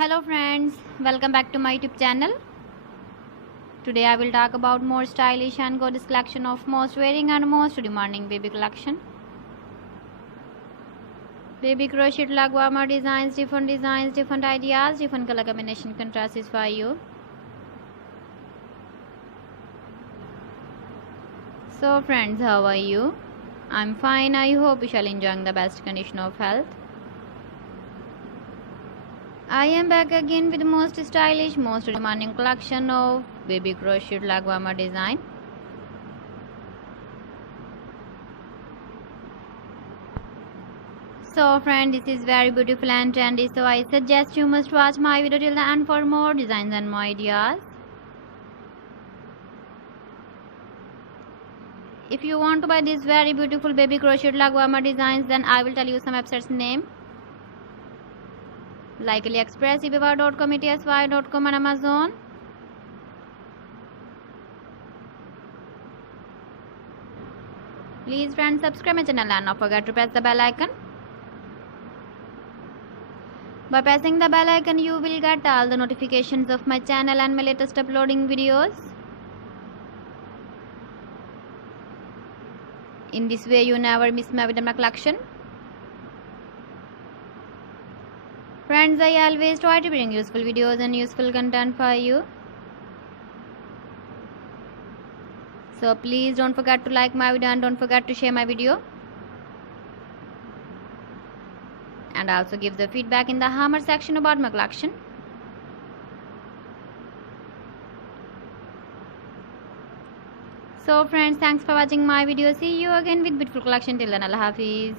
Hello friends, welcome back to my YouTube channel. Today I will talk about more stylish and gorgeous collection of most wearing and most demanding baby collection. Baby crochet lag warmer designs, different ideas, different color combination contrasts for you. So friends, how are you? I'm fine. I hope you shall enjoy the best condition of health. I am back again with the most stylish, most demanding collection of baby crochet lag warmer design. So friend, this is very beautiful and trendy, so I suggest you must watch my video till the end for more designs and more ideas. If you want to buy these very beautiful baby crochet lag warmer designs, then I will tell you some websites name like AliExpress, eBay.com, ETSY.com and Amazon. Please friends, subscribe my channel and not forget to press the bell icon. By pressing the bell icon, you will get all the notifications of my channel and my latest uploading videos. In this way, you never miss my video collection. Friends, I always try to bring useful videos and useful content for you. So please don't forget to like my video and don't forget to share my video. And also give the feedback in the hammer section about my collection. So friends, thanks for watching my video. See you again with beautiful collection. Till then, Allah Hafiz.